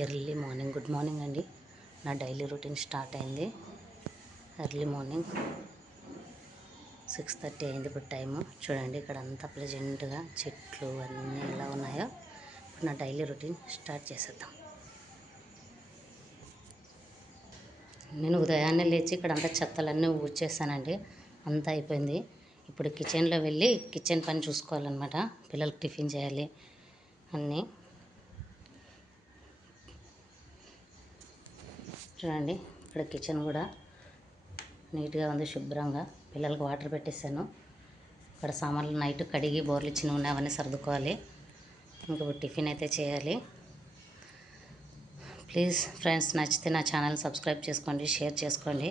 Early morning good morning అండి. నా daily routine start అయింది. ఎర్లీ మార్నింగ్ 6:30 అయింది ఇప్పుడు టైము. చూడండి ఇక్కడ అంతా ప్లెజెంట్గా చెట్లు అన్నీ ఎలా ఉన్నాయో. ఇప్పుడు నా డైలీ రొటీన్ స్టార్ట్ చేసేద్దాం. నేను ఉదయాన్నే లేచి ఇక్కడ అంతా చెత్తలన్నీ ఊడ్చేసానండి. అంతా అయిపోయింది. ఇప్పుడు కిచెన్లో వెళ్ళి కిచెన్ పని చూసుకోవాలన్నమాట. పిల్లలకి టిఫిన్ చేయాలి అన్నీ. చూడండి ఇక్కడ కిచెన్ కూడా నీట్గా ఉంది, శుభ్రంగా. పిల్లలకు వాటర్ పెట్టేశాను. ఇక్కడ సామాన్లు నైట్ కడిగి బోర్లు ఇచ్చినవి ఉన్నాయి, అవన్నీ సర్దుకోవాలి. ఇంకా టిఫిన్ అయితే చేయాలి. ప్లీజ్ ఫ్రెండ్స్, నచ్చితే నా ఛానల్ సబ్స్క్రైబ్ చేసుకోండి, షేర్ చేసుకోండి,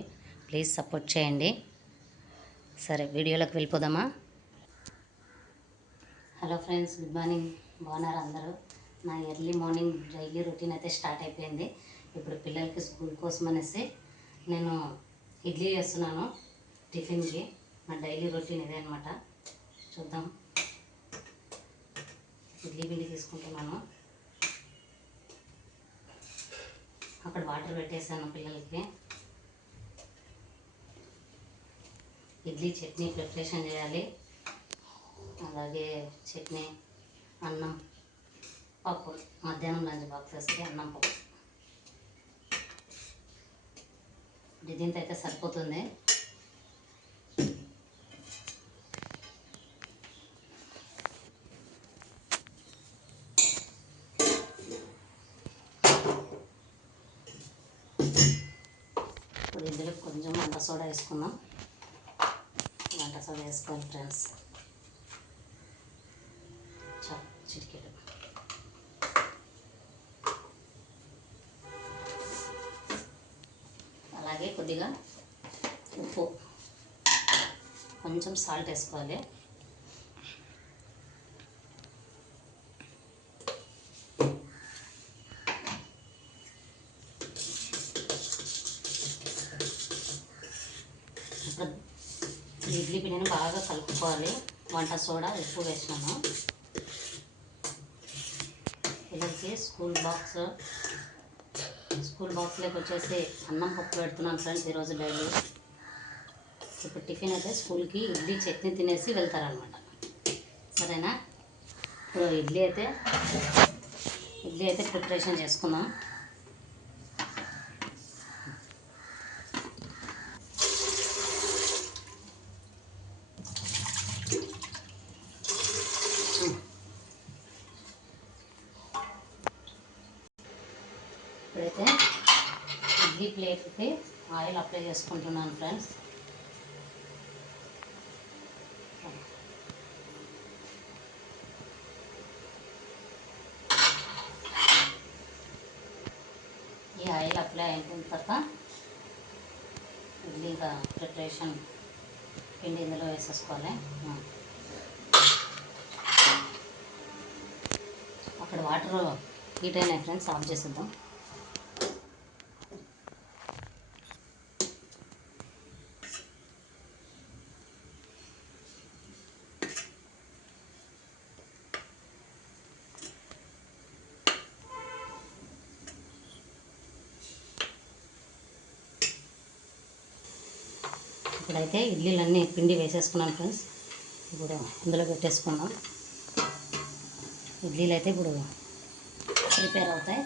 ప్లీజ్ సపోర్ట్ చేయండి. సరే వీడియోలోకి వెళ్ళిపోదామా? Hello friends, good morning. బాగున్నారు అందరూ? నా ఎర్లీ మార్నింగ్ డైలీ రొటీన్ అయితే స్టార్ట్ అయిపోయింది. ఇప్పుడు పిల్లలకి స్కూల్ కోసం అనేసి నేను ఇడ్లీ చేస్తున్నాను టిఫిన్కి. నా డైలీ రొటీన్ ఇదే అనమాట. చూద్దాం. ఇడ్లీ పిండి తీసుకుంటున్నాను. అక్కడ వాటర్ పెట్టేసాను పిల్లలకి. ఇడ్లీ చట్నీ ప్రిపరేషన్ చేయాలి. అలాగే చట్నీ, అన్నం, పప్పు. మధ్యాహ్నం లంచ్ బాక్సెస్కి అన్నం, పప్పు. దీంతో అయితే సరిపోతుంది. ఇప్పుడు ఇందులో కొంచెం వంట సోడా వేసుకుందాం. వంట సోడా వేసుకోవాలి ఫ్రెండ్స్, చిటికెడు. అలాగే కొద్దిగా ఉప్పు, కొంచెం సాల్ట్ వేసుకోవాలి. ఇడ్లీ పిండిని బాగా కలుపుకోవాలి. వంట సోడా, ఉప్పు వేసినాను. పిల్లలకి స్కూల్ బాక్స్లోకి వచ్చేసి అన్నం, పప్పు పెడుతున్నాను ఫ్రెండ్స్ ఈరోజు డైలీ. ఇప్పుడు టిఫిన్ అయితే స్కూల్కి ఇడ్లీ చట్నీ తినేసి వెళ్తారనమాట. సరేనా? ఇప్పుడు ఇడ్లీ అయితే ప్రిపరేషన్ చేసుకుందాం. ఇప్పుడైతే ఇడ్లీ ప్లేట్కి ఆయిల్ అప్లై చేసుకుంటున్నాను ఫ్రెండ్స్. ఈ ఆయిల్ అప్లై అయిపోయిన తర్వాత ఇడ్లీ ఇంకా ప్రిపరేషన్ పిండి ఇందులో వేసేసుకోవాలి. అక్కడ వాటర్ హీట్ అయినాయి ఫ్రెండ్స్, ఆఫ్ చేసేద్దాం. ఇప్పుడైతే ఇడ్లీలన్నీ పిండి వేసేసుకున్నాను ఫ్రెండ్స్. ఇప్పుడు ఇందులో పెట్టేసుకుందాం. ఇడ్లీలు అయితే ఇప్పుడు ప్రిపేర్ అవుతాయి.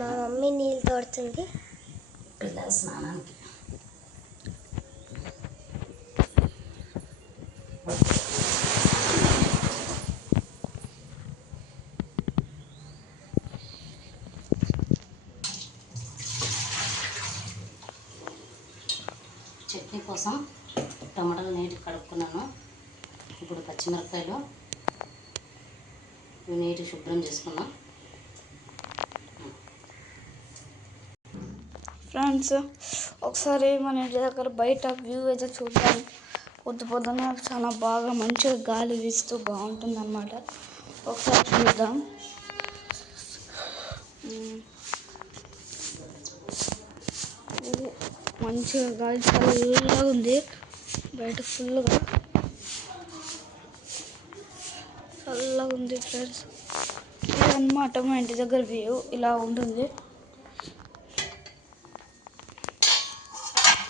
మా మమ్మీ నీళ్ళు తోడుతుంది పిల్లల స్నానానికి. చట్నీ కోసం టమాటాలు నీట్గా కడుక్కున్నాను. ఇప్పుడు పచ్చిమిరపకాయలు నీట్గా శుభ్రం చేసుకున్నాం. ఫ్రెండ్స్, ఒకసారి మన ఇంటి దగ్గర బయట వ్యూ అయితే చూద్దాం. పొద్దున చాలా బాగా మంచిగా గాలి వీస్తూ బాగుంటుంది అన్నమాట. ఒకసారి చూద్దాం. ఇది మంచిగా గాలి చల్లగా ఉంది. బయట ఫుల్గా చల్లగా ఉంది ఫ్రెండ్స్. ఇదన్నమాట మా ఇంటి దగ్గర వ్యూ ఇలా ఉంటుంది.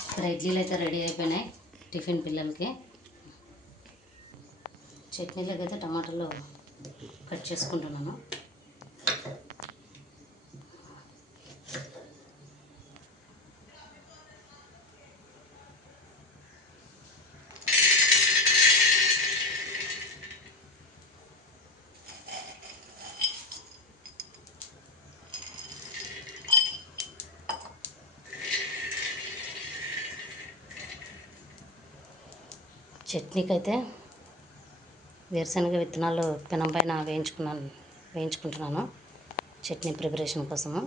ఇక్కడ ఇడ్లీలు అయితే రెడీ అయిపోయినాయి టిఫిన్ పిల్లలకి. చట్నీలకు అయితే టమాటాలు కట్ చేసుకుంటున్నాను. చట్నీకి అయితే వేరుశనగ విత్తనాలు పెనం పైన వేయించుకుంటున్నాను చట్నీ ప్రిపరేషన్ కోసము.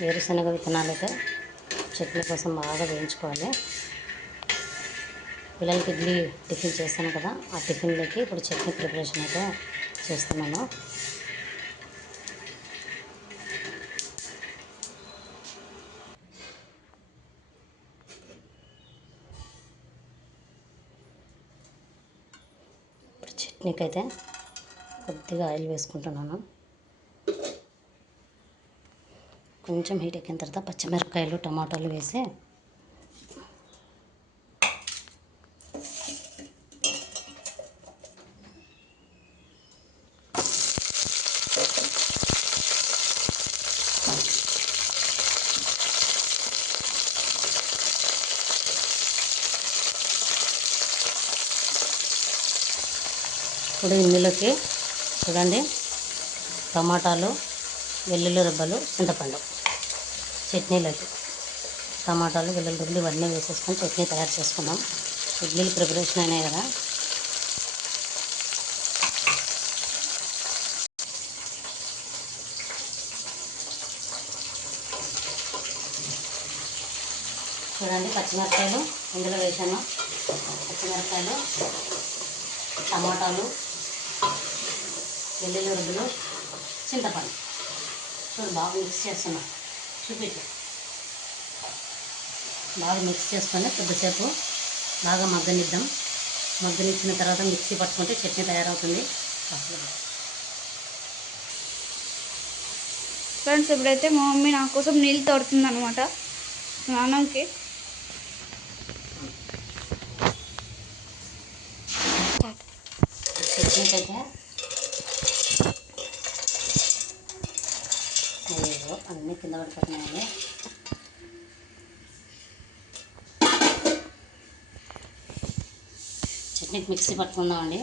వేరుశనగ విత్తనాలు అయితే చట్నీ కోసం బాగా వేయించుకోవాలి. పిల్లలకి ఇడ్లీ టిఫిన్ చేస్తాను కదా, ఆ టిఫిన్లోకి ఇప్పుడు చట్నీ ప్రిపరేషన్ అయితే చేస్తున్నాను. ఇప్పుడు చట్నీకి అయితే కొద్దిగా ఆయిల్ వేసుకుంటున్నాను. కొంచెం హీట్ ఎక్కిన తర్వాత పచ్చిమిరపకాయలు టమాటాలు వేసి ఇప్పుడు ఇందులోకి చూడండి టమాటాలు, వెల్లుల్లి రెబ్బలు, చింతపండు. చట్నీలోకి టమాటాలు, వెల్లుల్లి రెబ్బలు ఇవన్నీ వేసేసుకొని చట్నీ తయారు చేసుకున్నాం. ఇడ్లీలు ప్రిపరేషన్ అయినాయి కదా. చూడండి పచ్చిమిరపకాయలు ఇందులో వేసాను. పచ్చిమిరపకాయలు, టమాటాలు, వెల్లుల్లి రెబ్బలు, చింతపండు. చూడు బాగా మిక్స్ చేస్తున్నా, చూపించు. బాగా మిక్స్ చేసుకొని కొద్దిసేపు బాగా మగ్గనిద్దాం. మగ్గనిచ్చిన తర్వాత మిక్సీ పట్టుకుంటే చట్నీ తయారవుతుంది. ఫ్రెండ్స్, ఇప్పుడైతే మా మమ్మీ నా కోసం నీళ్ళు తోడుతుంది అనమాట స్నానంకి. చట్నీకి అయితే అయ్యో అన్నీ కింద పడిపోతున్నాయండి. చట్నీకి మిక్సీ పట్టుకుందామండి.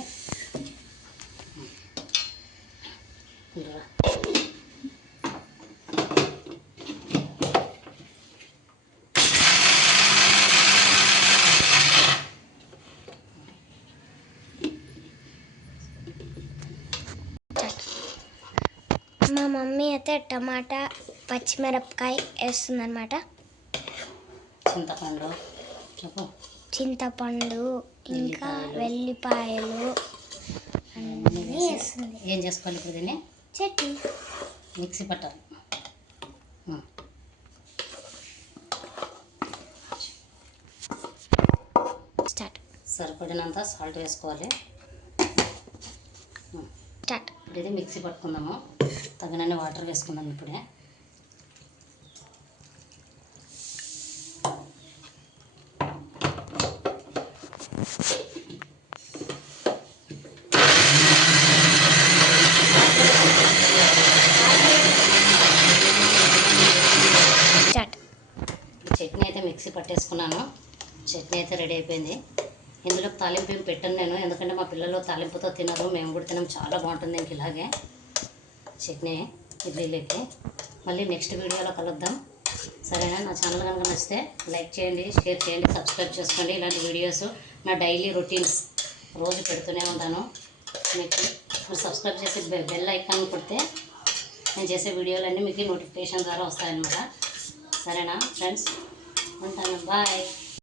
మా మమ్మీ అయితే టమాటా పచ్చిమిరపకాయ వేస్తుందన్నమాట. చింతపండు చెప్పు. చింతపండు ఇంకా వెల్లిపాయలు అన్నీ వేస్తుంది. ఏం చేసుకోవాలి ఇప్పుడు దీన్ని? చట్నీ మిక్సీ పట్టాలి. స్టార్ట్. సరిపడినంత సాల్ట్ వేసుకోవాలి. స్టార్ట్. ఇప్పుడు ఇది మిక్సీ పట్టుకుందాము. తగినన్ని వాటర్ వేసుకుందాం ఇప్పుడే. స్టార్ట్. చట్నీ అయితే మిక్సీ పట్టేసుకున్నాను. చట్నీ అయితే రెడీ అయిపోయింది. ఇందులో తాలింపు ఏం పెట్టను నేను, ఎందుకంటే మా పిల్లలు తాలింపుతో తినరు, మేము కూడా తినం. చాలా బాగుంటుంది ఇంక ఇలాగే చట్నీ ఇడ్లీలోకి. మళ్ళీ నెక్స్ట్ వీడియోలో కలుద్దాం, సరేనా? నా ఛానల్ కనుక నచ్చితే లైక్ చేయండి, షేర్ చేయండి, సబ్స్క్రైబ్ చేసుకోండి. ఇలాంటి వీడియోస్ నా డైలీ రొటీన్స్ రోజు పెడుతూనే ఉంటాను. మీకు మీరు సబ్స్క్రైబ్ చేసి బెల్ ఐకాన్ కొడితే నేను చేసే వీడియోలన్నీ మీకు నోటిఫికేషన్ ద్వారా వస్తాయన్నమాట. సరేనా ఫ్రెండ్స్? ఉంటాను, బాయ్.